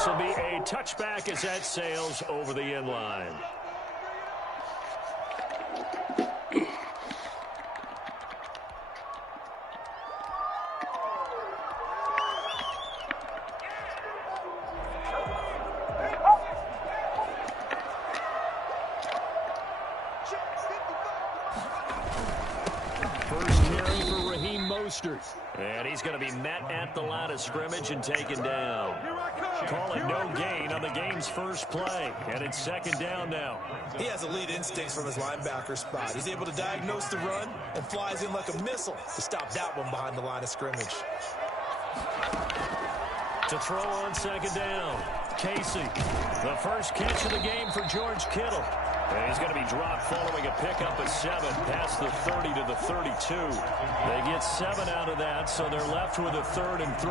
This will be a touchback as that sails over the end line. And he's going to be met at the line of scrimmage and taken down. Calling no gain on the game's first play. And it's second down now. He has elite instincts from his linebacker spot. He's able to diagnose the run and flies in like a missile to stop that one behind the line of scrimmage. To throw on second down, Casey. The first catch of the game for George Kittle. And he's going to be dropped following a pickup of 7 past the 30 to the 32. They get 7 out of that, so they're left with a 3rd and 3.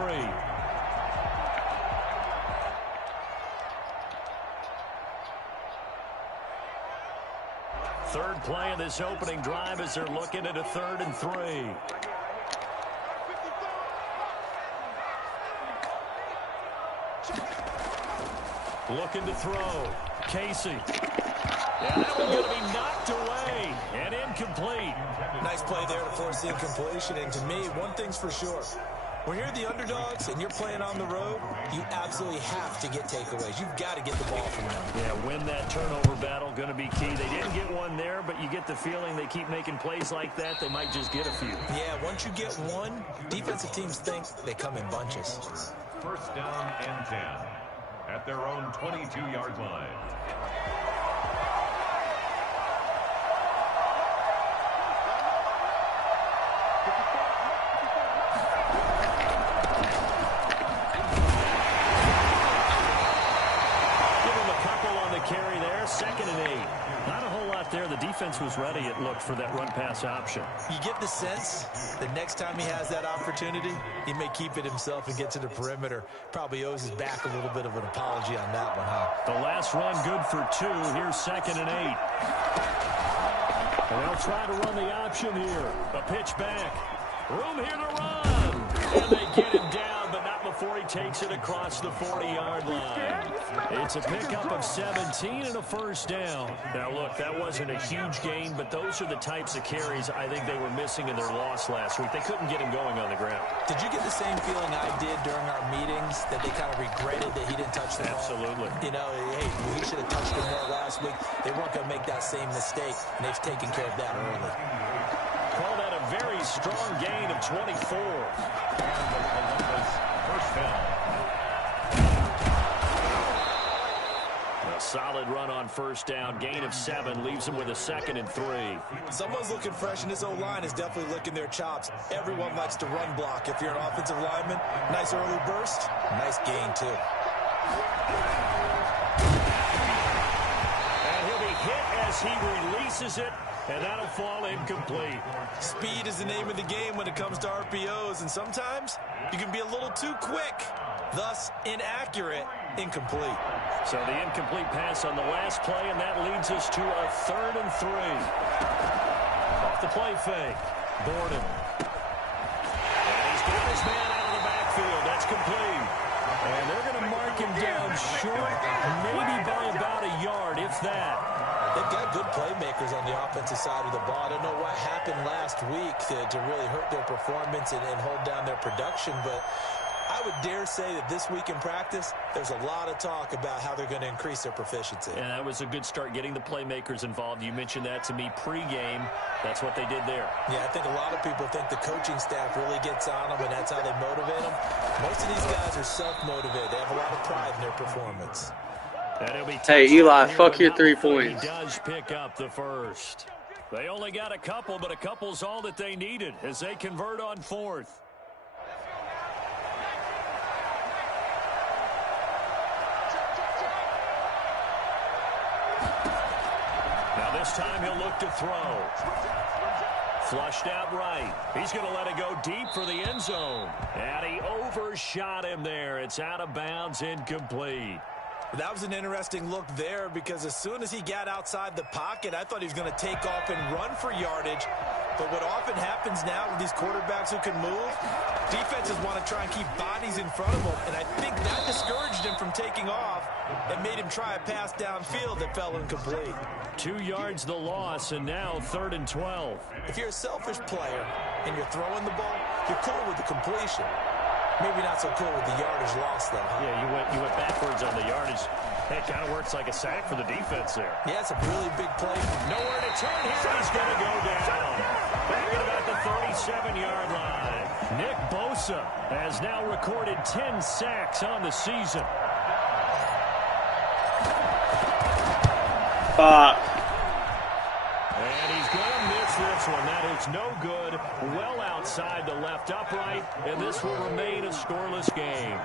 Third play of this opening drive as they're looking at a 3rd and 3. Looking to throw. Casey. Yeah, that one's going to be knocked away and incomplete. Nice play there to force the incompletion. And to me, one thing's for sure. When you're the underdogs and you're playing on the road, you absolutely have to get takeaways. You've got to get the ball from them. Yeah, win that turnover battle, going to be key. They didn't get one there, but you get the feeling they keep making plays like that, they might just get a few. Yeah, once you get one, defensive teams think they come in bunches. First down and 10 at their own 22-yard line. Carry there, 2nd and 8. Not a whole lot there. The defense was ready, it looked, for that run-pass option. You get the sense that next time he has that opportunity, he may keep it himself and get to the perimeter. Probably owes his back a little bit of an apology on that one, huh? The last run good for 2. Here's 2nd and 8. And they'll try to run the option here. A pitch back. Room here to run. And they get him down, but not before he takes it across the 40-yard line. It's a pickup of 17 and a first down. Now, look, that wasn't a huge gain, but those are the types of carries I think they were missing in their loss last week. They couldn't get him going on the ground. Did you get the same feeling I did during our meetings, that they kind of regretted that he didn't touch the ball? Absolutely. You know, hey, he should have touched it more last week. They weren't going to make that same mistake, and they've taken care of that early. Call that a very strong gain of 24. First down. A solid run on first down. Gain of 7 leaves him with a 2nd and 3. Someone's looking fresh, and this O-line is definitely licking their chops. Everyone likes to run block. If you're an offensive lineman, nice early burst, nice gain, too. And he'll be hit as he releases it, and that'll fall incomplete. Speed is the name of the game when it comes to RPOs, and sometimes you can be a little too quick, thus inaccurate, incomplete. So the incomplete pass on the last play, and that leads us to a 3rd and 3. Off the play fake. Borden. And he's got his man out of the backfield. That's complete. And they're going to mark him down short, maybe by about a yard, if that. They've got good playmakers on the offensive side of the ball. I don't know what happened last week to really hurt their performance and hold down their production, but I would dare say that this week in practice, there's a lot of talk about how they're going to increase their proficiency. And that was a good start, getting the playmakers involved. You mentioned that to me pregame. That's what they did there. Yeah, I think a lot of people think the coaching staff really gets on them, and that's how they motivate them. Most of these guys are self-motivated. They have a lot of pride in their performance. Hey, Eli, fuck your 3 points. He does pick up the first. They only got a couple, but a couple's all that they needed as they convert on 4th. Now this time he'll look to throw. Flushed out right. He's going to let it go deep for the end zone. And he overshot him there. It's out of bounds, incomplete. That was an interesting look there, because as soon as he got outside the pocket, I thought he was going to take off and run for yardage. But what often happens now with these quarterbacks who can move, defenses want to try and keep bodies in front of them, and I think that discouraged him from from taking off and made him try a pass downfield that fell incomplete. 2 yards the loss, and now 3rd and 12. If you're a selfish player and you're throwing the ball, you're cool with the completion. Maybe not so cool with the yardage loss, though. Huh? Yeah, you went backwards on the yardage. It kind of works like a sack for the defense there. Yeah, it's a really big play. Nowhere to turn here. He's going to go down. Back at about the 37-yard line. Nick Bosa has now recorded 10 sacks on the season. And he's going to miss this one. That is no good. Well outside the left upright, and this will remain a scoreless game.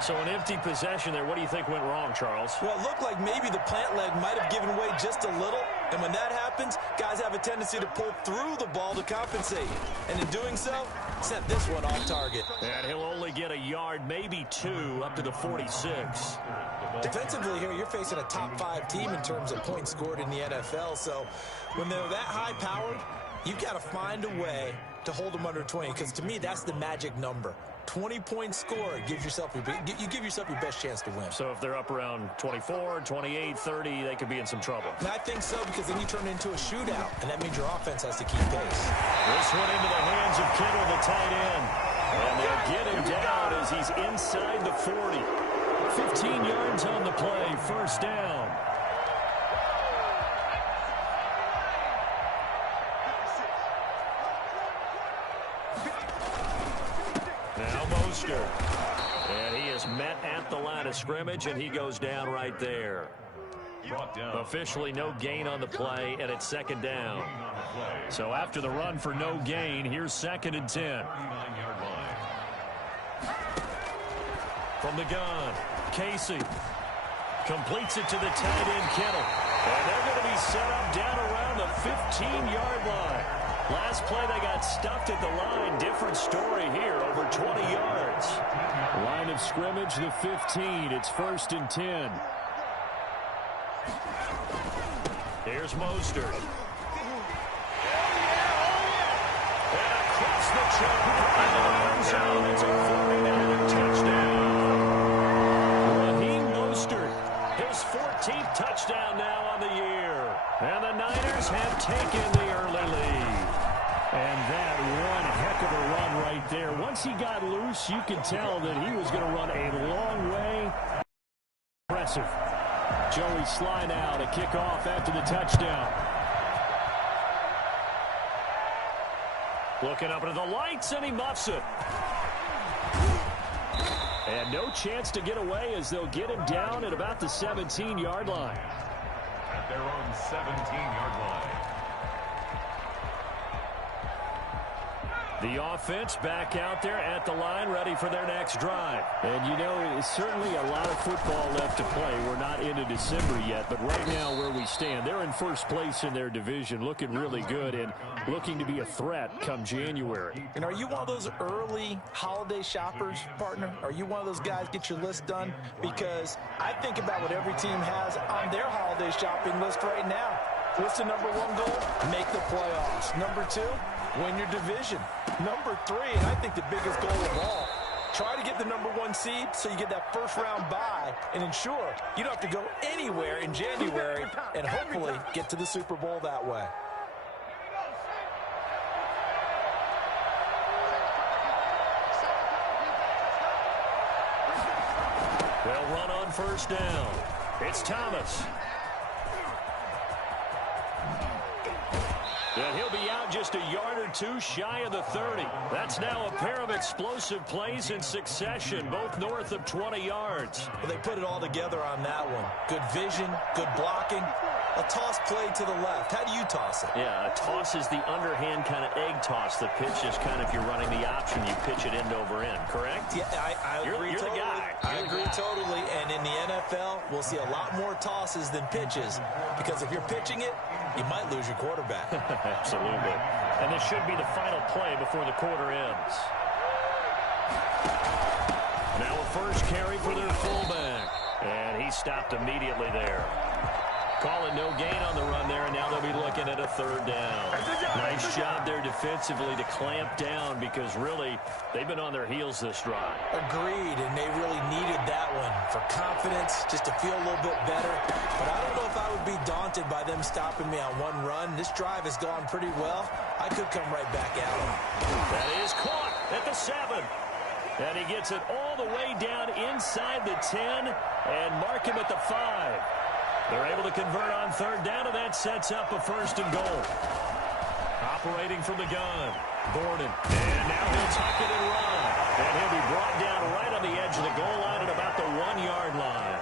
So an empty possession there. What do you think went wrong, Charles? Well, it looked like maybe the plant leg might have given way just a little. And when that happens, guys have a tendency to pull through the ball to compensate. And in doing so, sent this one off target. And he'll only get a yard, maybe 2, up to the 46. Defensively here, you're facing a top 5 team in terms of points scored in the NFL. So when they're that high-powered, you've got to find a way to hold them under 20. Because to me, that's the magic number. 20 points scored, you give yourself your best chance to win. So if they're up around 24, 28, 30, they could be in some trouble. And I think so, because then you turn it into a shootout, and that means your offense has to keep pace. This one into the hands of Kittle, the tight end. And they'll get him down as he's inside the 40. 15 yards on the play, 1st down. Now Mostert. And he is met at the line of scrimmage, and he goes down right there. Officially no gain on the play, and it's 2nd down. So after the run for no gain, here's 2nd and 10. From the gun, Casey completes it to the tight end, Kittle. And they're going to be set up down around the 15-yard line. Last play, they got stuffed at the line. Different story here, over 20 yards. Line of scrimmage, the 15. It's 1st and 10. Here's Mostert. And across the track, into the end zone. It's a 49er touchdown. Raheem Mostert, his 14th touchdown now on the year. And the Niners have taken the early lead. And that one heck of a run right there. Once he got loose, you could tell that he was going to run a long way. Impressive. Joey slide out, a kickoff after the touchdown. Looking up into the lights, and he muffs it. And no chance to get away as they'll get him down at about the 17-yard line. At their own 17-yard line. The offense back out there at the line, ready for their next drive. And, you know, it's certainly a lot of football left to play. We're not into December yet, but right now where we stand, they're in 1st place in their division, looking really good and looking to be a threat come January. And are you one of those early holiday shoppers, partner? Are you one of those guys get your list done? Because I think about what every team has on their holiday shopping list right now. What's the number 1 goal? Make the playoffs. Number 2, win your division. Number 3, and I think the biggest goal of all, try to get the number 1 seed so you get that 1st round bye and ensure you don't have to go anywhere in January and hopefully get to the Super Bowl that way. They'll run on 1st down. It's Thomas. And he'll be out just a yard or 2 shy of the 30. That's now a pair of explosive plays in succession, both north of 20 yards. Well, they put it all together on that one. Good vision, good blocking. A toss play to the left. How do you toss it? Yeah, a toss is the underhand kind of egg toss. The pitch is kind of, if you're running the option, you pitch it end over end, correct? Yeah, I agree totally. The guy. I agree totally. And in the NFL, we'll see a lot more tosses than pitches. Because if you're pitching it, you might lose your quarterback. Absolutely. And this should be the final play before the quarter ends. Now a 1st carry for their fullback. And he stopped immediately there. Calling no gain on the run there, and now they'll be looking at a 3rd down. Nice job there defensively to clamp down because really they've been on their heels this drive. Agreed, and they really needed that one. for confidence, just to feel a little bit better. But I don't know if I would be daunted by them stopping me on one run. This drive has gone pretty well. I could come right back at them. That is caught at the 7. And he gets it all the way down inside the 10 and mark him at the 5. They're able to convert on third down, and that sets up a 1st and goal. Operating from the gun, Gordon. And now he'll tuck it and run. And he'll be brought down right on the edge of the goal line at about the 1-yard line.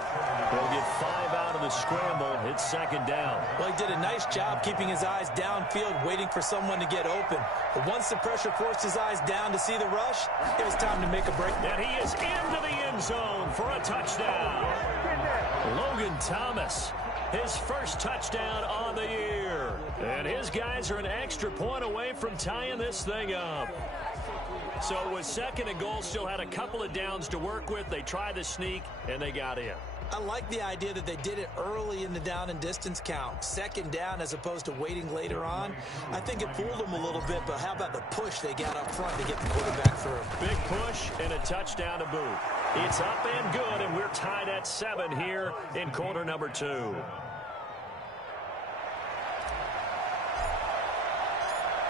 He'll get 5 out of the scramble. It's 2nd down. Well, he did a nice job keeping his eyes downfield, waiting for someone to get open. But once the pressure forced his eyes down to see the rush, it was time to make a break. And he is into the end zone for a touchdown. Logan Thomas, his first touchdown on the year. And his guys are an extra point away from tying this thing up. So it was 2nd and goal, still had a couple of downs to work with. They tried the sneak, and they got in. I like the idea that they did it early in the down and distance count. 2nd down as opposed to waiting later on. I think it fooled them a little bit, but how about the push they got up front to get the quarterback through? Big push and a touchdown to boot. It's up and good, and we're tied at 7 here in quarter number 2.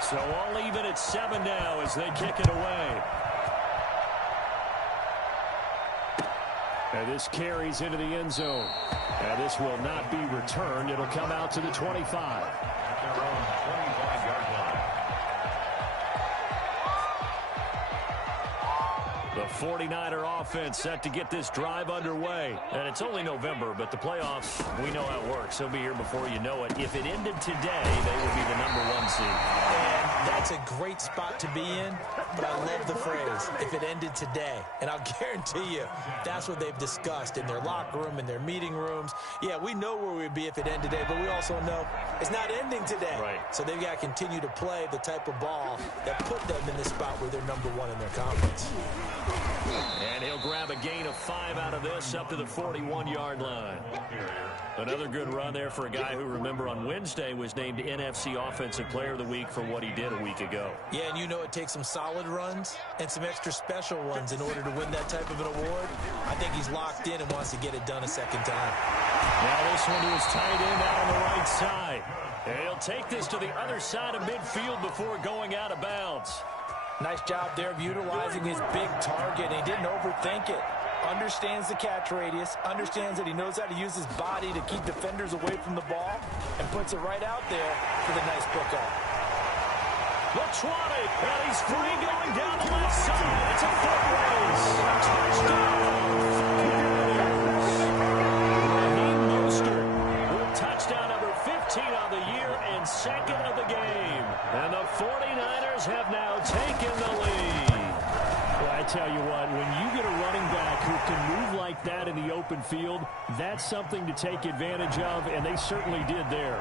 So all even at 7 now as they kick it away. And this carries into the end zone. And this will not be returned. It'll come out to the 25. At their own 25-yard line. The 49er offense set to get this drive underway. And it's only November, but the playoffs, we know how it works. They'll be here before you know it. If it ended today, they would be the #1 seed. And that's a great spot to be in, but I love the phrase, if it ended today. And I'll guarantee you, that's what they've discussed in their locker room, in their meeting rooms. Yeah, we know where we'd be if it ended today, but we also know it's not ending today. Right. So they've got to continue to play the type of ball that put them in the spot where they're #1 in their conference. And he'll grab a gain of 5 out of this up to the 41-yard line. Another good run there for a guy who, remember, on Wednesday was named NFC Offensive Player of the Week for what he did a week ago. Yeah, and you know it takes some solid runs and some extra special ones in order to win that type of an award. I think he's locked in and wants to get it done a 2nd time. Now this one to his tight end out on the right side. And he'll take this to the other side of midfield before going out of bounds. Nice job there of utilizing his big target. He didn't overthink it. Understands the catch radius, understands that he knows how to use his body to keep defenders away from the ball, and puts it right out there for the nice pickup. The 20, and he's free going down the left side. It's a foot race. Touchdown. Raheem Mostert with touchdown number 15 on the year and 2nd of the game. And the 49ers have now taken the lead. Well, I tell you what, when you get a running back who can move like that in the open field, that's something to take advantage of, and they certainly did there.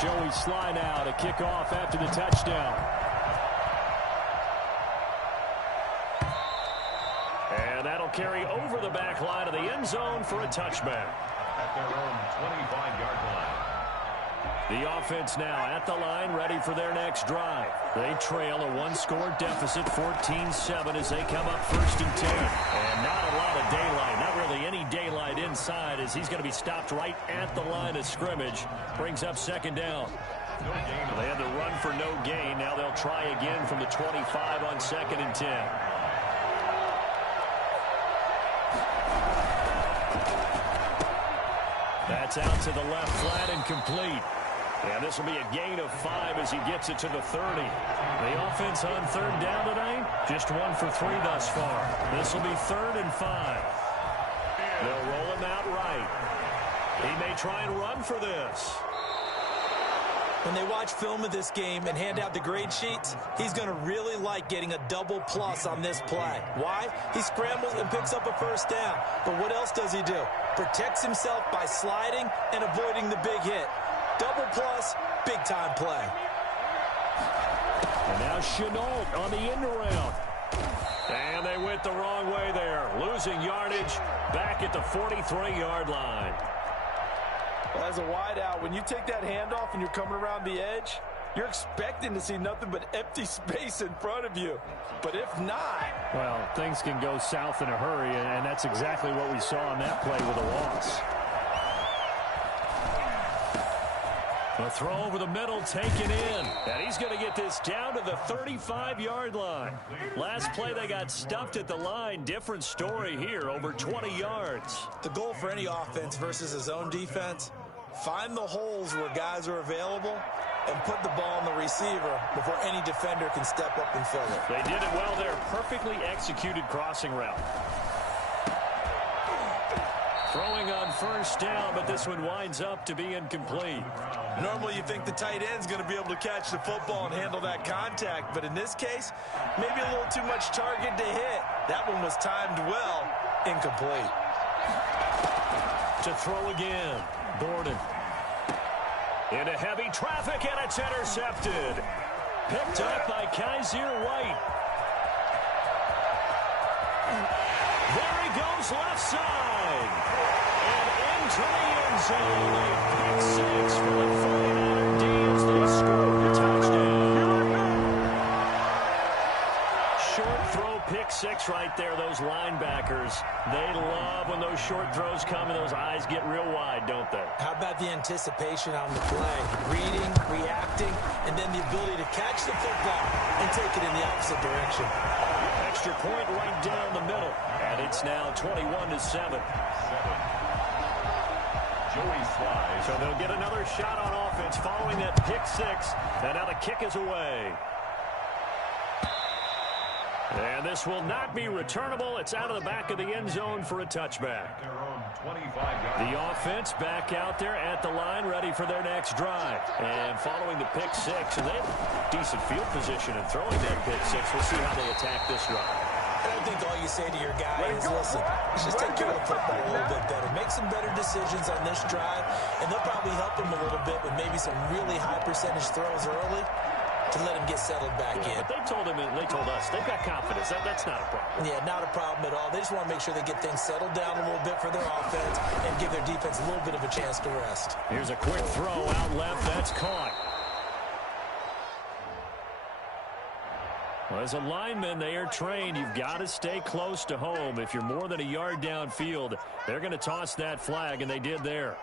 Joey Sly now to kick off after the touchdown. And that'll carry over the back line of the end zone for a touchback. At their own 25-yard line. The offense now at the line, ready for their next drive. They trail a 1-score deficit, 14-7, as they come up 1st and 10. And not a lot of daylight, not really any daylight inside, as he's going to be stopped right at the line of scrimmage. Brings up 2nd down. They had the run for no gain. Now they'll try again from the 25 on 2nd and 10. That's out to the left flat and complete. And this will be a gain of 5 as he gets it to the 30. The offense on 3rd down tonight, just 1 for 3 thus far. This will be 3rd and 5. They'll roll him out right. He may try and run for this. When they watch film of this game and hand out the grade sheets, he's going to really like getting a double plus on this play. Why? He scrambles and picks up a 1st down. But what else does he do? Protects himself by sliding and avoiding the big hit. Double plus, big-time play. And now Chenault on the end around. And they went the wrong way there. Losing yardage back at the 43-yard line. Well, as a wideout, when you take that handoff and you're coming around the edge, you're expecting to see nothing but empty space in front of you. But if not... Well, things can go south in a hurry, and that's exactly what we saw on that play with a loss. A throw over the middle, taken in. And he's going to get this down to the 35-yard line. Last play, they got stuffed at the line. Different story here, over 20 yards. The goal for any offense versus his own defense, find the holes where guys are available and put the ball on the receiver before any defender can step up and fill it. They did it well there. Perfectly executed crossing route. Throwing on first down, but this one winds up to be incomplete. Normally you think the tight end's going to be able to catch the football and handle that contact, but in this case, maybe a little too much target to hit. That one was timed well, incomplete. To throw again, Gordon. Into heavy traffic, and it's intercepted. Picked up by Kaiser White. There he goes, left side. And into the end zone. A pick six for the 49er D as they score a touchdown. Short throw, pick six right there. Those linebackers, they love when those short throws come and those eyes get real wide, don't they? How about the anticipation on the play? Reading, reacting, and then the ability to catch the football and take it in the opposite direction. Extra point right down the middle. And it's now 21-7. Joey Slides. So they'll get another shot on offense following that pick six. And now the kick is away. And this will not be returnable. It's out of the back of the end zone for a touchback. Their own 25-yard. The offense back out there at the line, ready for their next drive. And following the pick six, and they have decent field position in throwing that pick six. We'll see how they attack this drive. I think all you say to your guy is, listen, just take care of the football a little bit better. Make some better decisions on this drive, and they'll probably help him a little bit with maybe some really high percentage throws early to let him get settled back in. But they told us, they've got confidence. That's not a problem. Yeah, not a problem at all. They just want to make sure they get things settled down a little bit for their offense and give their defense a little bit of a chance to rest. Here's a quick throw out left. That's caught. Well, as a lineman, they are trained. You've got to stay close to home. If you're more than a yard downfield, they're going to toss that flag, and they did there.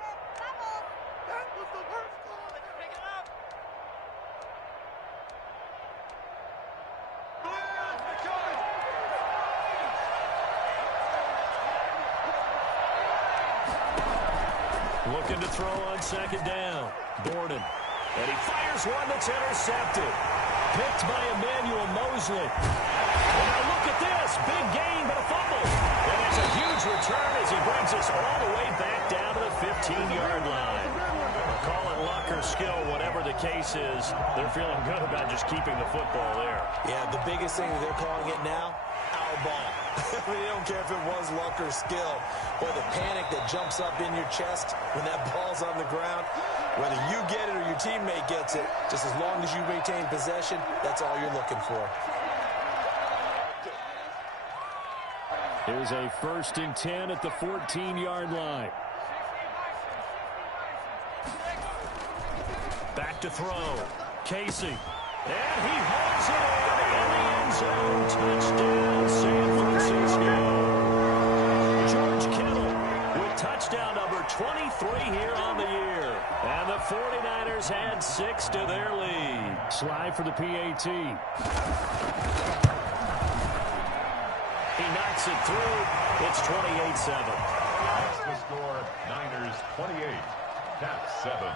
Looking to throw on second down. Gordon. And he fires one that's intercepted. Picked by Emmanuel Mosley. And now look at this. Big gain, but a fumble. And it's a huge return as he brings us all the way back down to the 15-yard line. Call it luck or skill, whatever the case is. They're feeling good about just keeping the football there. Yeah, the biggest thing that they're calling it now, our ball. I mean, they don't care if it was luck or skill. Boy, the panic that jumps up in your chest when that ball's on the ground, whether you get it or your teammate gets it, just as long as you retain possession, that's all you're looking for. Here's a 1st and 10 at the 14-yard line. Back to throw. Casey. And he holds it in the end zone. Touchdown, San Francisco. George Kittle with touchdown number 23 here on the year. And the 49ers add 6 to their lead. Slide for the PAT. He knocks it through. It's 28-7. That's the score. Niners 28. Cats 7.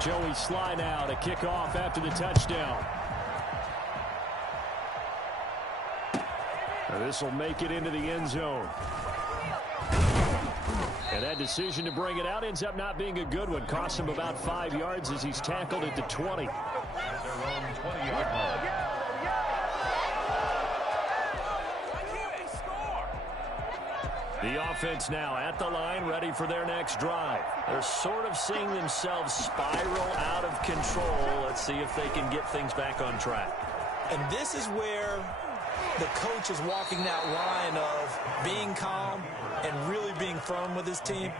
Joey Sly now to kick off after the touchdown. This will make it into the end zone. And that decision to bring it out ends up not being a good one. Cost him about 5 yards as he's tackled at the 20. Their own 20-yard line. The offense now at the line, ready for their next drive. They're sort of seeing themselves spiral out of control. Let's see if they can get things back on track. And this is where the coach is walking that line of being calm and really being firm with his team.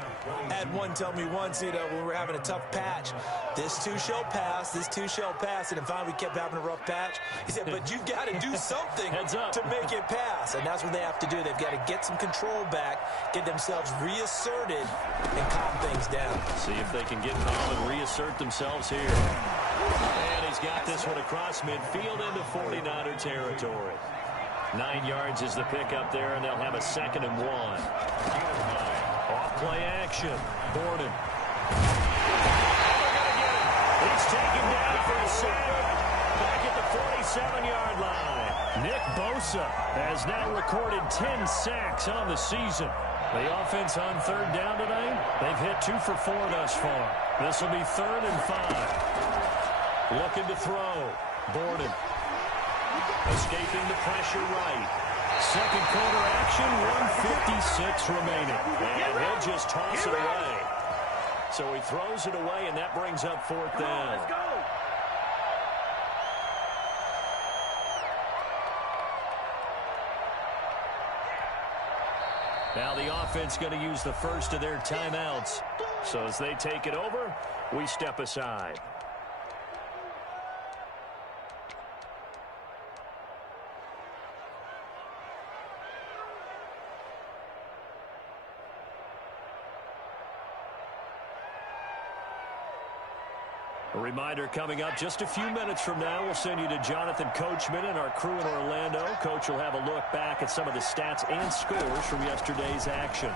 I had one tell me once, when we were having a tough patch, this too shall pass, this too shall pass. And finally we kept having a rough patch. He said, but you've got to do something to make it pass. And that's what they have to do. They've got to get some control back, get themselves reasserted, and calm things down. See if they can get calm and reassert themselves here. And he's got this one across midfield into 49er territory. 9 yards is the pickup there, and they'll have a 2nd and 1. Off play action. Borden. He's taken down for a sack back at the 47-yard line. Nick Bosa has now recorded 10 sacks on the season. The offense on 3rd down today, they've hit 2 for 4 thus far. This will be 3rd and 5. Looking to throw. Borden. Escaping the pressure right. 2nd quarter action, 1:56 remaining. And he'll just toss it away. So he throws it away, and that brings up 4th down. Let's go. Now the offense going to use the first of their timeouts. So as they take it over, we step aside. A reminder coming up just a few minutes from now, we'll send you to Jonathan Coachman and our crew in Orlando. Coach will have a look back at some of the stats and scores from yesterday's action.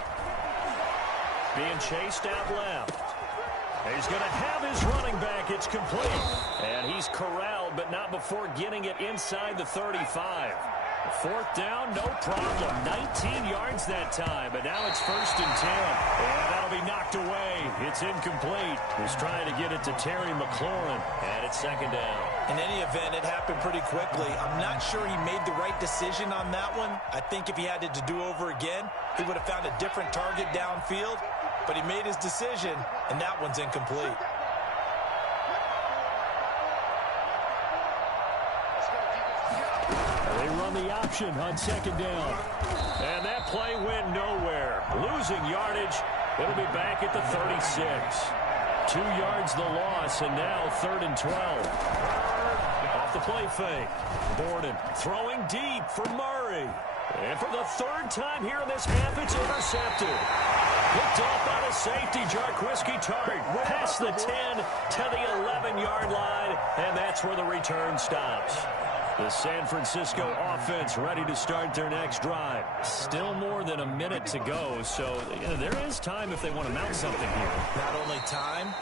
Being chased out left. He's going to have his running back. It's complete. And he's corralled, but not before getting it inside the 35. 4th down, no problem. 19 yards that time, but now it's 1st and 10. And that'll be knocked away. It's incomplete. He's trying to get it to Terry McLaurin, and it's 2nd down. In any event, it happened pretty quickly. I'm not sure he made the right decision on that one. I think if he had it to do over again, he would have found a different target downfield. But he made his decision, and that one's incomplete. They run the option on 2nd down. And that play went nowhere. Losing yardage. It'll be back at the 36. 2 yards the loss, and now 3rd and 12. Off the play fake. Borden throwing deep for Murray. And for the 3rd time here in this half, it's intercepted. Picked off by the safety, Jarquiski Tart. Past the 10 to the 11-yard line, and that's where the return stops. The San Francisco offense ready to start their next drive. Still more than a minute to go, so there is time if they want to mount something here. Not only time,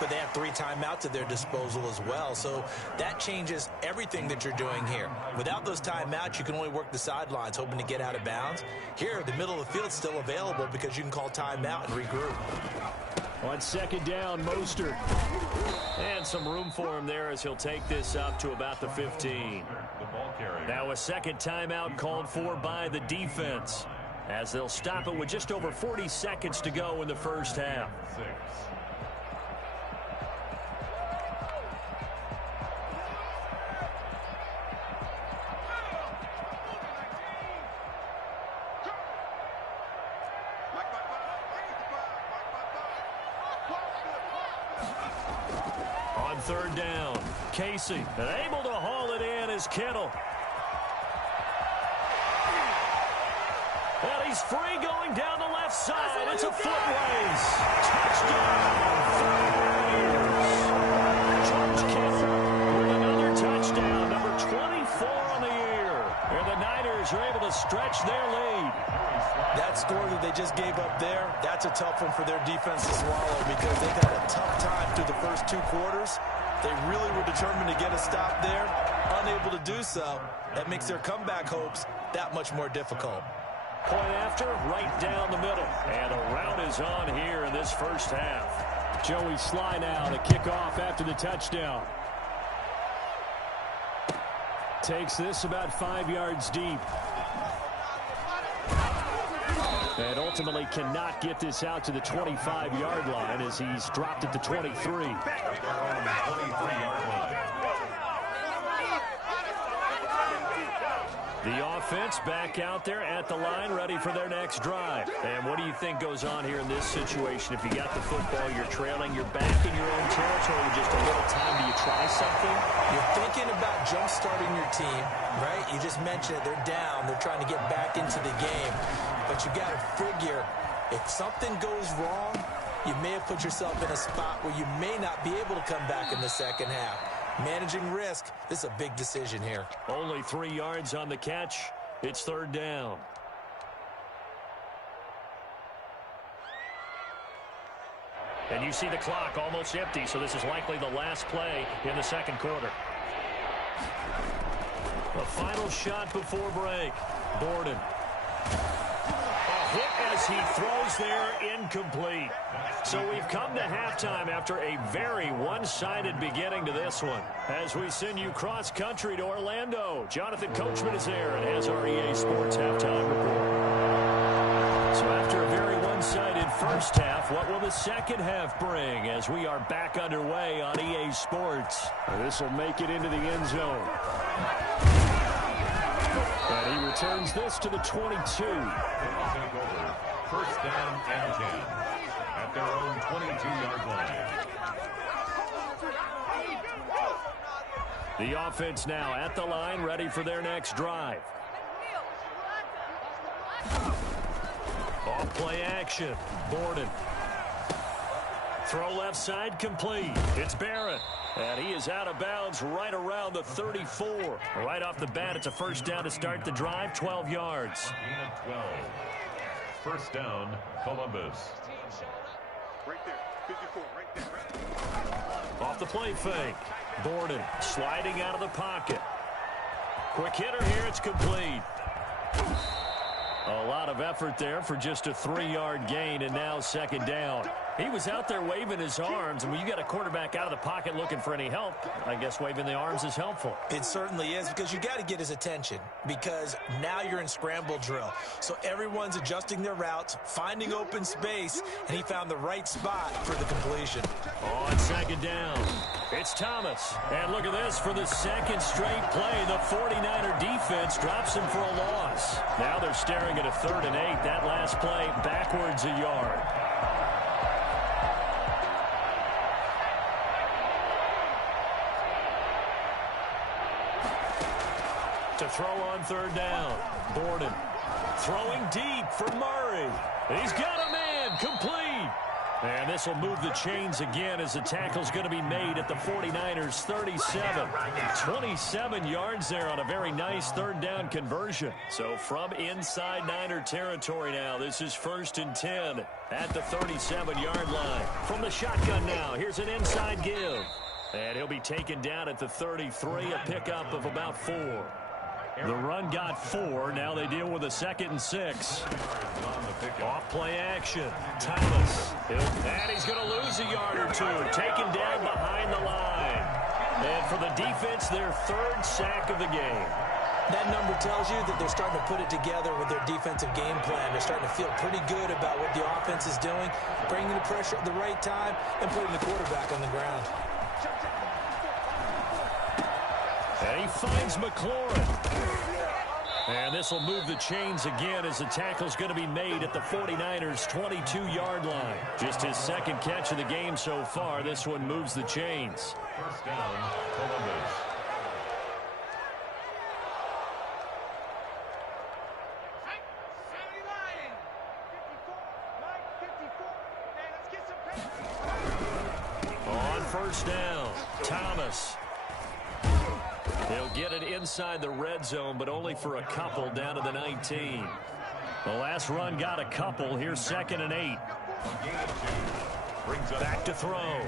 but they have 3 timeouts at their disposal as well. So that changes everything that you're doing here. Without those timeouts, you can only work the sidelines, hoping to get out of bounds. Here, the middle of the field's still available because you can call timeout and regroup. On 2nd down, Mostert. And some room for him there as he'll take this up to about the 15. Now a 2nd timeout called for by the defense, as they'll stop it with just over 40 seconds to go in the first half. On 3rd down, Casey, and able to haul it in is Kittle. And he's free going down the left side. It's a foot race. Touchdown, 49ers. George Kittle with another touchdown, number 24 on the year. And the Niners are able to stretch their lead. That score that they just gave up there, that's a tough one for their defense to swallow because they've had a tough time through the first 2 quarters. They really were determined to get a stop there, unable to do so. That makes their comeback hopes that much more difficult. Point after, right down the middle. And a rout is on here in this first half. Joey Sly now to kick off after the touchdown. Takes this about 5 yards deep. And ultimately cannot get this out to the 25-yard line as he's dropped it to 23. 23-yard line. The offense back out there at the line, ready for their next drive. And what do you think goes on here in this situation? If you got the football, you're trailing, you're back in your own territory with just a little time. Do you try something? You're thinking about jump-starting your team, right? You just mentioned it. They're down. They're trying to get back into the game. But you got to figure, if something goes wrong, you may have put yourself in a spot where you may not be able to come back in the second half. Managing risk, this is a big decision here. Only 3 yards on the catch. It's third down. And you see the clock almost empty, so this is likely the last play in the second quarter. The final shot before break. Borden. A hit as he throws there, incomplete. So we've come to halftime after a very one-sided beginning to this one. As we send you cross-country to Orlando, Jonathan Coachman is there and has our EA Sports halftime report. So after a very one-sided first half, what will the second half bring as we are back underway on EA Sports? This will make it into the end zone. And he returns this to the 22. First down and 10 at their own 22-yard line. The offense now at the line, ready for their next drive. Off play action. Borden. Throw left side complete. It's Barrett. And he is out of bounds right around the 34. Right off the bat, it's a first down to start the drive, 12 yards. 12. First down, Columbus. Right there, 54, right there. Off the play fake. Borden sliding out of the pocket. Quick hitter here, it's complete. A lot of effort there for just a 3-yard gain, and now second down. He was out there waving his arms, and when you got a quarterback out of the pocket looking for any help, I guess waving the arms is helpful. It certainly is, because you got to get his attention, because now you're in scramble drill. So everyone's adjusting their routes, finding open space, and he found the right spot for the completion. On second down, it's Thomas. And look at this, for the second straight play, the 49er defense drops him for a loss. Now they're staring at a 3rd and 8. That last play backwards a yard. To throw on third down. Borden throwing deep for Murray. He's got a man, complete. And this will move the chains again as the tackle's going to be made at the 49ers 37. 27 yards there on a very nice third down conversion. So from inside Niner territory now, this is 1st and 10 at the 37-yard line. From the shotgun now, here's an inside give. And he'll be taken down at the 33, a pickup of about 4. The run got 4. Now they deal with a 2nd and 6. Off play action. Thomas. And he's going to lose a yard or 2. Taken down behind the line. And for the defense, their 3rd sack of the game. That number tells you that they're starting to put it together with their defensive game plan. They're starting to feel pretty good about what the offense is doing, bringing the pressure at the right time, and putting the quarterback on the ground. And he finds McLaurin. And this will move the chains again as the tackle's going to be made at the 49ers' 22-yard line. Just his 2nd catch of the game so far. This one moves the chains. First down, Columbus. On first down, Thomas. He'll get it inside the red zone, but only for a couple down to the 19. The last run got a couple. Here's 2nd and 8. Back to throw.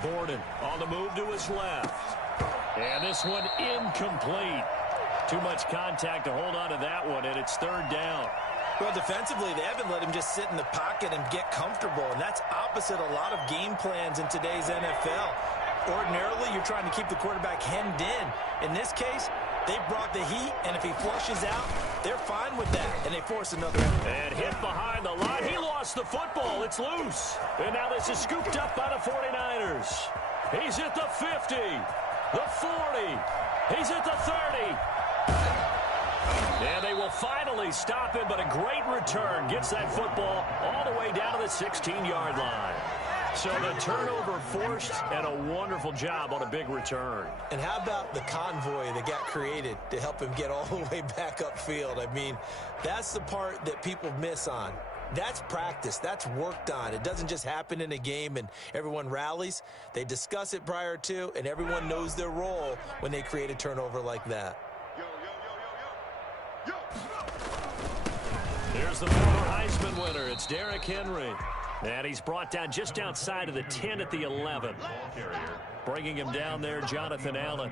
Borden on the move to his left. And this one incomplete. Too much contact to hold on to that one, and it's 3rd down. Well, defensively, they haven't let him just sit in the pocket and get comfortable, and that's opposite a lot of game plans in today's NFL. Ordinarily, you're trying to keep the quarterback hemmed in. In this case, They brought the heat, and if he flushes out, they're fine with that, and they force another. And hit behind the line. He lost the football. It's loose. And now this is scooped up by the 49ers. He's at the 50, the 40. He's at the 30. And they will finally stop him, but a great return. Gets that football all the way down to the 16-yard line. So the turnover forced, and a wonderful job on a big return. And how about the convoy that got created to help him get all the way back upfield? I mean, that's the part that people miss on. That's practice. That's worked on. It doesn't just happen in a game and everyone rallies. They discuss it prior to, and everyone knows their role when they create a turnover like that. Here's the former Heisman winner. It's Derrick Henry. And he's brought down just outside of the 10 at the 11. Bringing him down there, Jonathan Allen.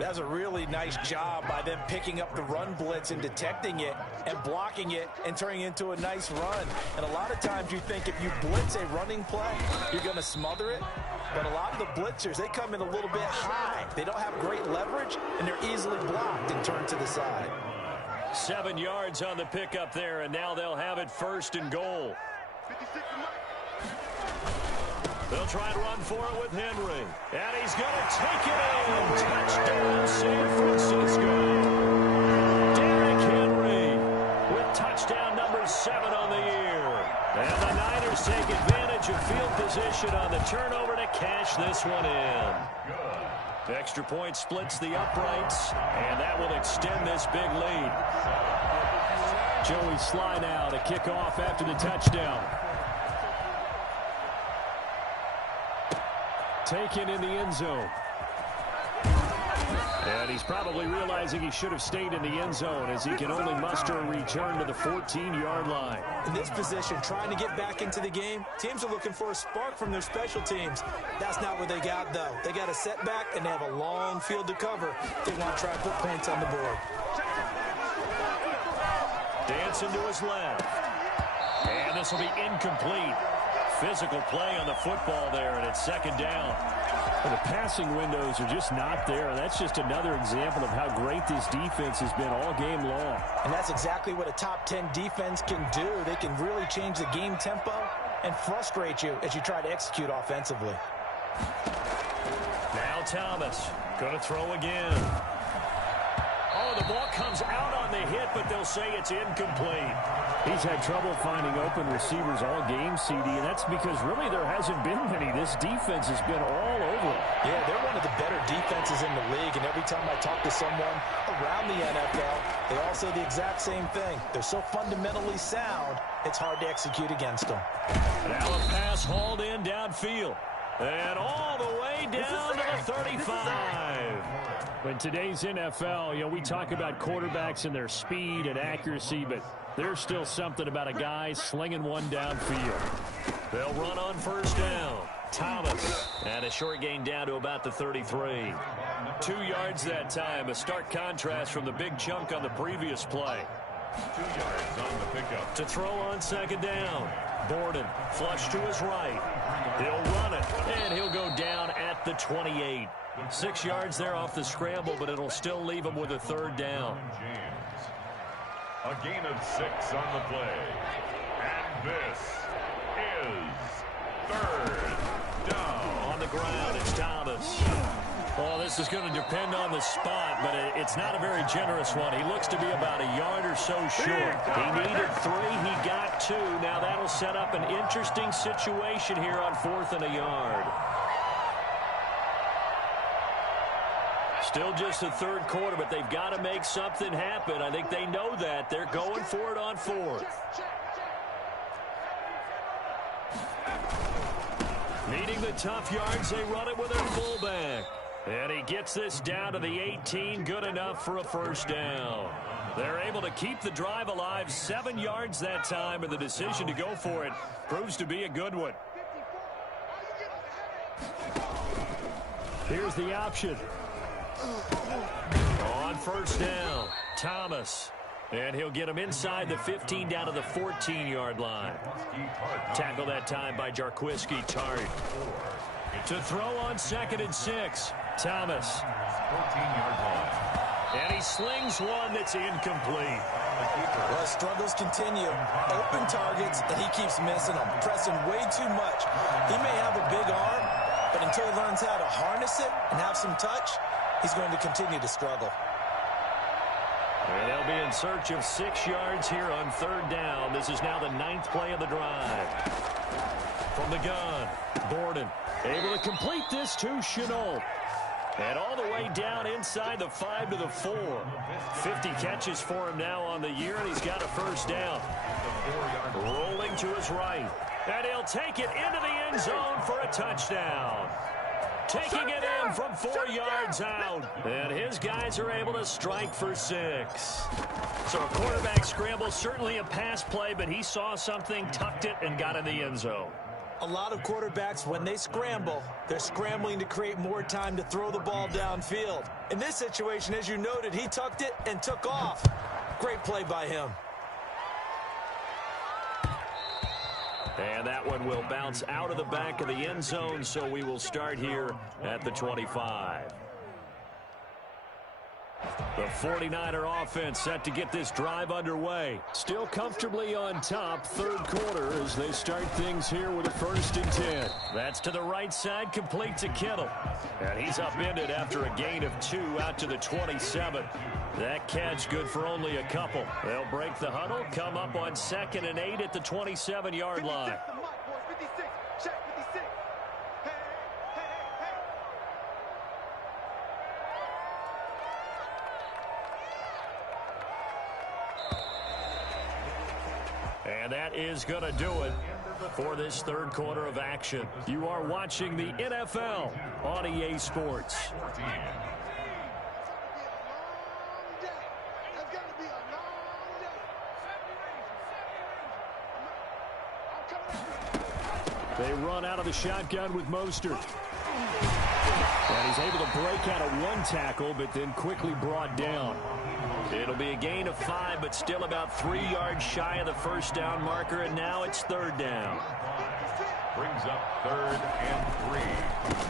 That's a really nice job by them picking up the run blitz and detecting it and blocking it and turning it into a nice run. And a lot of times you think if you blitz a running play, you're going to smother it. But a lot of the blitzers, they come in a little bit high. They don't have great leverage, and they're easily blocked and turned to the side. 7 yards on the pickup there, and now they'll have it 1st and goal. They'll try and run for it with Henry. And he's going to take it in. Touchdown, San Francisco. Derrick Henry with touchdown number 7 on the year. And the Niners take advantage of field position on the turnover to cash this one in. The extra point splits the uprights, and that will extend this big lead. Joey Sly now to kick off after the touchdown. Taken in the end zone. And he's probably realizing he should have stayed in the end zone as he can only muster a return to the 14-yard line. In this position, trying to get back into the game, teams are looking for a spark from their special teams. That's not what they got, though. They got a setback, and they have a long field to cover. They want to try and put points on the board. Dancing to his left. And this will be incomplete. Physical play on the football there, and it's 2nd down. Well, the passing windows are just not there. That's just another example of how great this defense has been all game long. And that's exactly what a top 10 defense can do. They can really change the game tempo and frustrate you as you try to execute offensively. Now Thomas going to throw again. Oh, the ball comes out on the hit, but they'll say it's incomplete. He's had trouble finding open receivers all game, CD, and that's because really there hasn't been many. This defense has been all over it. Yeah, they're one of the better defenses in the league, and every time I talk to someone around the NFL, they all say the exact same thing. They're so fundamentally sound, it's hard to execute against them. Now a pass hauled in downfield. And all the way down to the 35. In today's NFL, we talk about quarterbacks and their speed and accuracy, but there's still something about a guy slinging one downfield. They'll run on 1st down. Thomas. And a short gain down to about the 33. 2 yards that time, a stark contrast from the big chunk on the previous play. 2 yards on the pickup. To throw on 2nd down. Borden flush to his right. He'll run it, and he'll go down at the 28. 6 yards there off the scramble, but it'll still leave him with a 3rd down. A gain of 6 on the play. And this is 3rd down. On the ground, it's Thomas. Well, this is going to depend on the spot, but it's not a very generous one. He looks to be about a yard or so short. He needed 3. He got 2. Now that'll set up an interesting situation here on 4th and a yard. Still just the 3rd quarter, but they've got to make something happen. I think they know that. They're going for it on 4th. Needing the tough yards, they run it with their fullback. And he gets this down to the 18, good enough for a 1st down. They're able to keep the drive alive, 7 yards that time, and the decision to go for it proves to be a good one. Here's the option. On 1st down, Thomas. And he'll get him inside the 15 down to the 14-yard line. Tackle that time by Jarquiski Tart. To throw on 2nd and 6, Thomas. 14-yard line. And he slings one that's incomplete. Well, struggles continue. Open targets, and he keeps missing them, pressing way too much. He may have a big arm, but until he learns how to harness it and have some touch, he's going to continue to struggle. And they'll be in search of 6 yards here on 3rd down. This is now the 9th play of the drive. From the gun, Borden able to complete this to Chenault. And all the way down inside the 5 to the 4. 50 catches for him now on the year, and he's got a 1st down. Rolling to his right. And he'll take it into the end zone for a touchdown. Taking it in from 4 yards out. And his guys are able to strike for 6. So a quarterback scramble, certainly a pass play, but he saw something, tucked it, and got in the end zone. A lot of quarterbacks, when they scramble, they're scrambling to create more time to throw the ball downfield. In this situation, as you noted, he tucked it and took off. Great play by him. And that one will bounce out of the back of the end zone, so we will start here at the 25. The 49er offense set to get this drive underway. Still comfortably on top, 3rd quarter as they start things here with a 1st and 10. That's to the right side, complete to Kittle. And he's upended after a gain of 2 out to the 27. That catch good for only a couple. They'll break the huddle, come up on 2nd and 8 at the 27-yard line. And that is going to do it for this 3rd quarter of action. You are watching the NFL on EA Sports. They run out of the shotgun with Mostert. And he's able to break out of 1 tackle, but then quickly brought down. It'll be a gain of 5, but still about 3 yards shy of the 1st down marker, and now it's 3rd down. Brings up 3rd and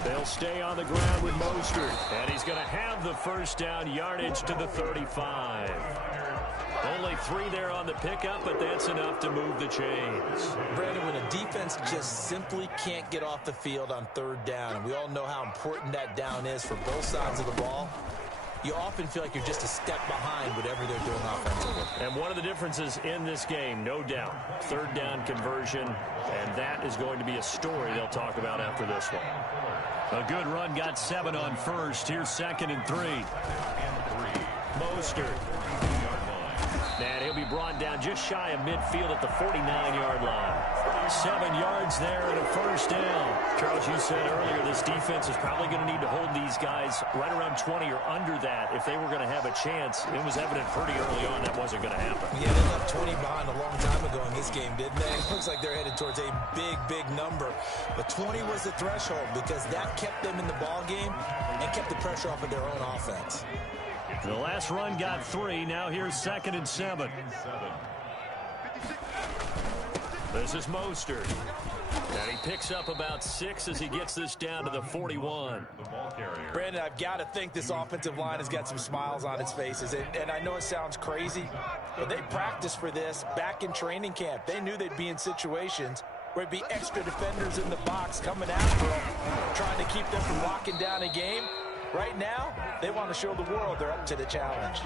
3. They'll stay on the ground with Mostert, and he's going to have the 1st down yardage to the 35. Only 3 there on the pickup, but that's enough to move the chains. Brandon, when a defense just simply can't get off the field on 3rd down, and we all know how important that down is for both sides of the ball, you often feel like you're just a step behind whatever they're doing offensively. And one of the differences in this game, no doubt, 3rd down conversion, and that is going to be a story they'll talk about after this one. A good run, got 7 on 1st. Here's 2nd and 3. Mostert. And he'll be brought down just shy of midfield at the 49-yard line. 7 yards there and a 1st down. Charles, you said earlier this defense is probably going to need to hold these guys right around 20 or under that if they were going to have a chance. It was evident pretty early on that wasn't going to happen. Yeah, they left 20 behind a long time ago in this game, didn't they? It looks like they're headed towards a big, big number. But 20 was the threshold because that kept them in the ball game and kept the pressure off of their own offense. The last run got 3. Now here's 2nd and 7. This is Mostert. And he picks up about 6 as he gets this down to the 41. Brandon, I've got to think this offensive line has got some smiles on its faces. And I know it sounds crazy, but they practiced for this back in training camp. They knew they'd be in situations where it'd be extra defenders in the box coming after them, trying to keep them from locking down a game. Right now, they want to show the world they're up to the challenge.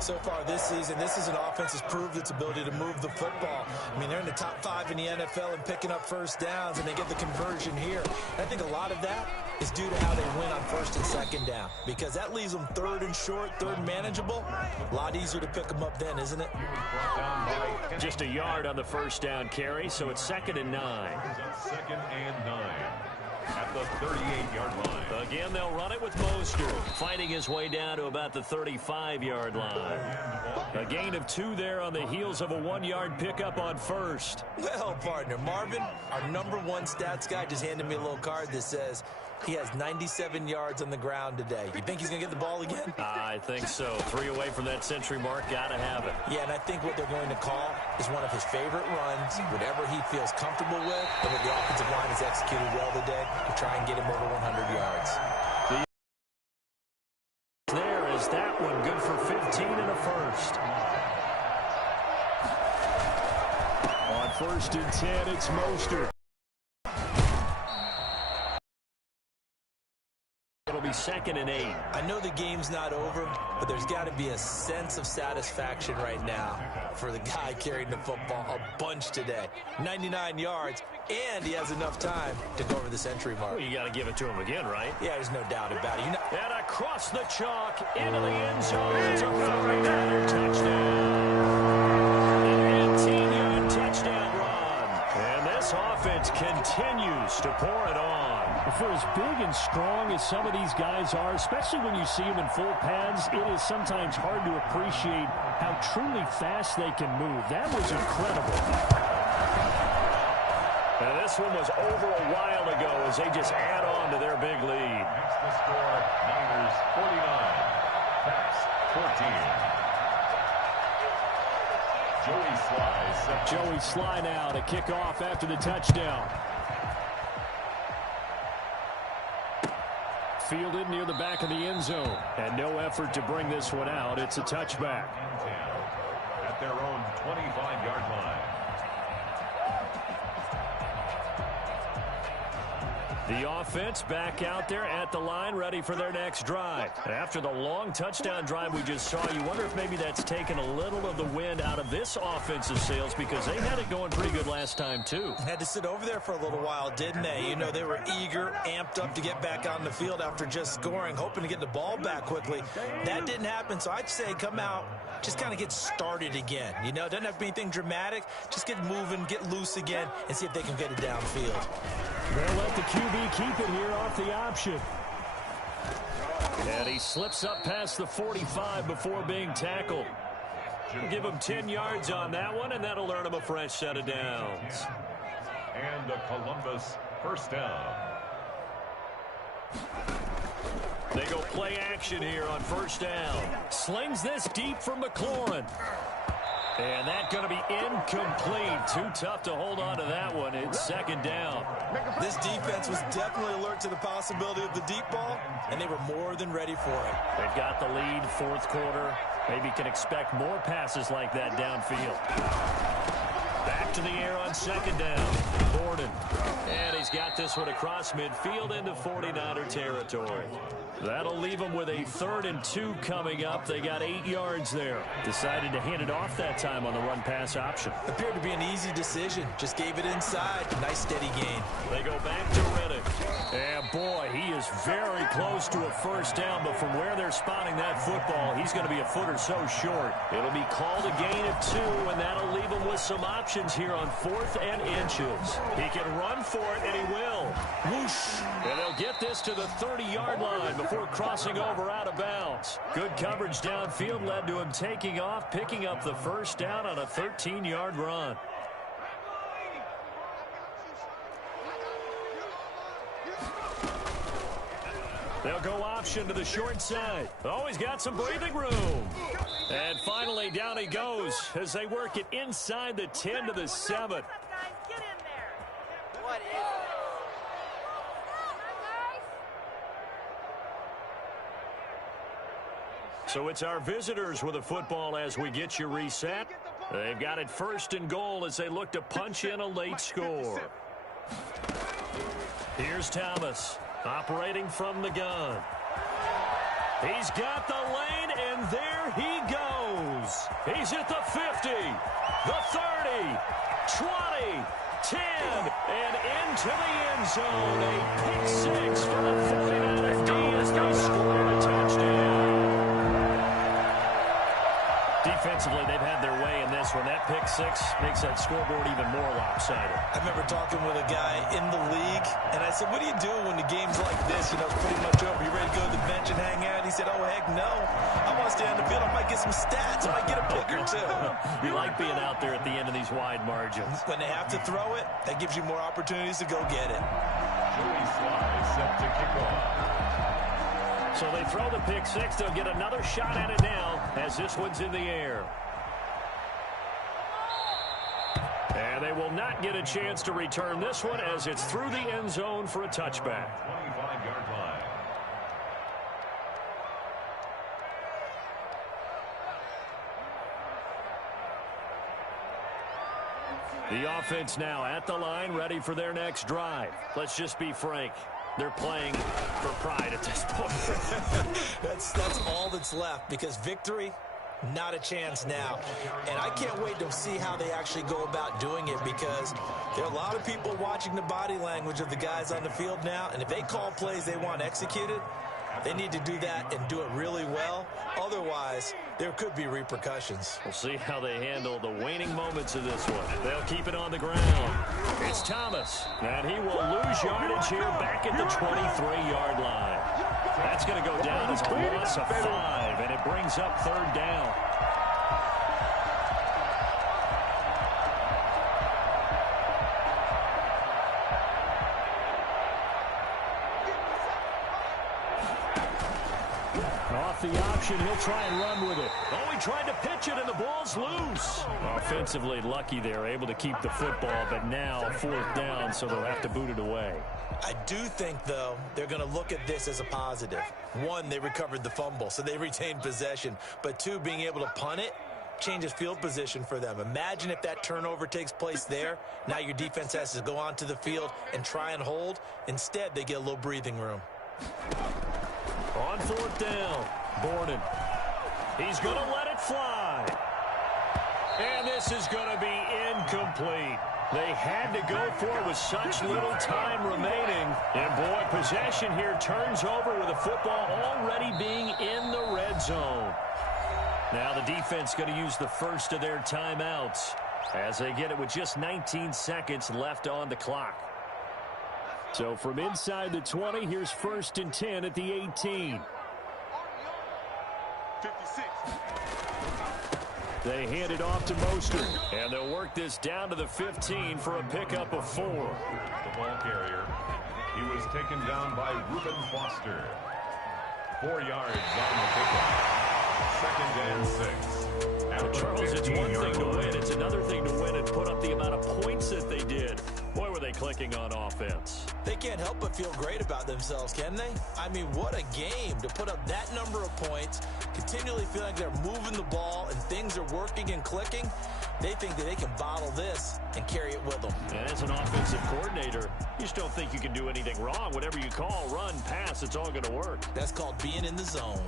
So far this season, this is an offense that's proved its ability to move the football. I mean, they're in the top 5 in the NFL and picking up 1st downs, and they get the conversion here. And I think a lot of that is due to how they win on 1st and 2nd down, because that leaves them 3rd and short, 3rd and manageable. A lot easier to pick them up then, isn't it? Just a yard on the 1st down carry, so it's 2nd and 9. 2nd and 9. At the 38-yard line. Again, they'll run it with Mostert, fighting his way down to about the 35-yard line. A gain of 2 there on the heels of a 1-yard pickup on 1st. Well, partner, Marvin, our #1 stats guy, just handed me a little card that says he has 97 yards on the ground today. You think he's going to get the ball again? I think so. 3 away from that century mark. Got to have it. Yeah, and I think what they're going to call is one of his favorite runs, whatever he feels comfortable with, and what the offensive line has executed well today to try and get him over 100 yards. There as that one 1st and 10. It's Mostert. It'll be 2nd and 8. I know the game's not over, but there's got to be a sense of satisfaction right now for the guy carrying the football a bunch today. 99 yards, and he has enough time to go over the century mark. Well, you got to give it to him again, right? Yeah, there's no doubt about it. And across the chalk, into the end zone. It's a 49er touchdown. An 18-yard touchdown run. And this offense continues to pour it on. For as big and strong as some of these guys are, especially when you see them in full pads, it is sometimes hard to appreciate how truly fast they can move. That was incredible. Now this one was over a while ago as they just add on to their big lead. Makes the score Niners 49, Pats 14. Joey Sly set. Joey Sly now to kick off after the touchdown. Fielded near the back of the end zone. And no effort to bring this one out. It's a touchback. At their own 25-yard line. The offense back out there at the line, ready for their next drive. After the long touchdown drive we just saw, you wonder if maybe that's taken a little of the wind out of this offensive sails, because they had it going pretty good last time, too. Had to sit over there for a little while, didn't they? You know, they were eager, amped up to get back on the field after just scoring, hoping to get the ball back quickly. That didn't happen, so I'd say come out, just kind of get started again. You know, it doesn't have to be anything dramatic. Just get moving, get loose again, and see if they can get it downfield. They'll let the QB keep it here off the option. And he slips up past the 45 before being tackled. Give him 10 yards on that one, and that'll earn him a fresh set of downs. And a Columbus first down. They go play action here on first down. Slings this deep from McLaurin. And that's going to be incomplete. Too tough to hold on to that one. It's 2nd down. This defense was definitely alert to the possibility of the deep ball, and they were more than ready for it. They've got the lead, 4th quarter. Maybe can expect more passes like that downfield. Back to the air on 2nd down. Gordon. And he's got this one across midfield into 49er territory. That'll leave them with a 3rd and 2 coming up. They got 8 yards there. Decided to hand it off that time on the run-pass option. Appeared to be an easy decision. Just gave it inside. Nice steady gain. They go back to Reddick. And boy, he is very close to a first down, but from where they're spotting that football, he's going to be a foot or so short. It'll be called a gain of 2, and that'll leave him with some options here on 4th and inches. He can run for it, and he will. Whoosh! And they'll get this to the 30-yard line before crossing over out of bounds. Good coverage downfield led to him taking off, picking up the first down on a 13-yard run. They'll go option to the short side. Oh, he's got some breathing room. And finally, down he goes as they work it inside the 10 to the 7. Get in there. What is it? So it's our visitors with a football as we get you reset. They've got it 1st and goal as they look to punch in a late score. Here's Thomas operating from the gun. He's got the lane, and there he goes. He's at the 50, the 30, 20, 10, and into the end zone. A pick 6 for the 49ers D as they score a touchdown. Defensively, they've had their way in this one. That pick 6 makes that scoreboard even more lopsided. I remember talking with a guy in the league, and I said, what do you do when the game's like this? You know, it's pretty much over. You ready to go to the bench and hang out? He said, oh, heck no. I want to stay on the field. I might get some stats. I might get a pick or 2. You like being out there at the end of these wide margins. When they have to throw it, that gives you more opportunities to go get it. Joey Sly set to kick off. So they throw the pick 6. They'll get another shot at it now as this one's in the air. And they will not get a chance to return this one as it's through the end zone for a touchback. 25-yard line. The offense now at the line, ready for their next drive. Let's just be frank. They're playing for pride at this point. That's all that's left, because victory, not a chance now. And I can't wait to see how they actually go about doing it, because there are a lot of people watching the body language of the guys on the field now, and if they call plays they want executed, they need to do that and do it really well. Otherwise, there could be repercussions. We'll see how they handle the waning moments of this one. They'll keep it on the ground. It's Thomas, and he will lose yardage here back at the 23-yard line. That's going to go down as a loss of 5, and it brings up third down. Off the option, he'll try and run with it. Oh, he tried to pitch it, and the ball's loose. Offensively lucky they're able to keep the football, but now fourth down, so they'll have to boot it away. I do think, though, they're going to look at this as a positive. One, they recovered the fumble, so they retained possession. But two, being able to punt it changes field position for them. Imagine if that turnover takes place there. Now your defense has to go onto the field and try and hold. Instead, they get a little breathing room. On fourth down, Borden. He's going to let it fly. And this is going to be incomplete. They had to go for it with such little time remaining. And, boy, possession here turns over with the football already being in the red zone. Now the defense going to use the first of their timeouts as they get it with just 19 seconds left on the clock. So from inside the 20, here's 1st and 10 at the 18. 56. They hand it off to Mostert, and they'll work this down to the 15 for a pickup of 4. The ball carrier. He was taken down by Reuben Foster. 4 yards on the pickup. 2nd and 6. Charles, it's one thing to win. It's another thing to win and put up the amount of points that they did. Boy, were they clicking on offense. They can't help but feel great about themselves, can they? I mean, what a game to put up that number of points, continually feel like they're moving the ball and things are working and clicking. They think that they can bottle this and carry it with them. And as an offensive coordinator, you just don't think you can do anything wrong. Whatever you call, run, pass, it's all going to work. That's called being in the zone.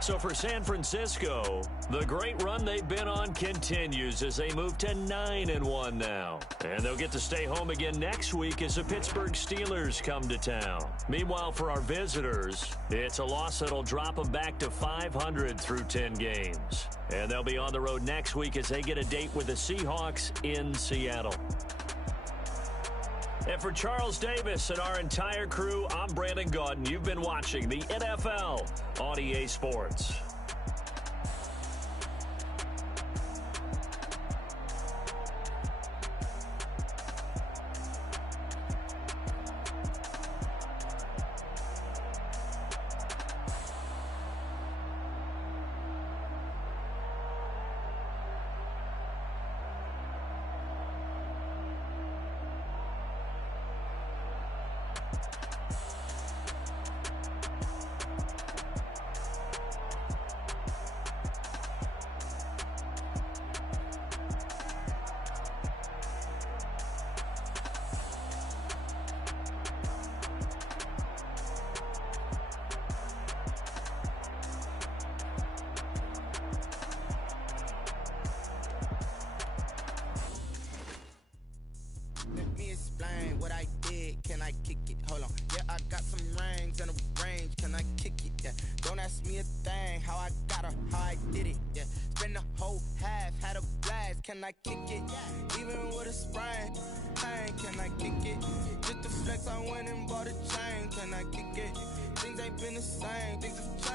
So for San Francisco, the great run they've been on continues as they move to 9-1 now. And they'll get to stay home again next week as the Pittsburgh Steelers come to town. Meanwhile, for our visitors, it's a loss that'll drop them back to 500 through 10 games. And they'll be on the road next week as they get a date with the Seahawks in Seattle. And for Charles Davis and our entire crew, I'm Brandon Gaudin. You've been watching the NFL on EA Sports. Can I kick it? Even with a sprain, pain, can I kick it? Just the flex, I went and bought a chain. Can I kick it? Things ain't been the same. Things have changed.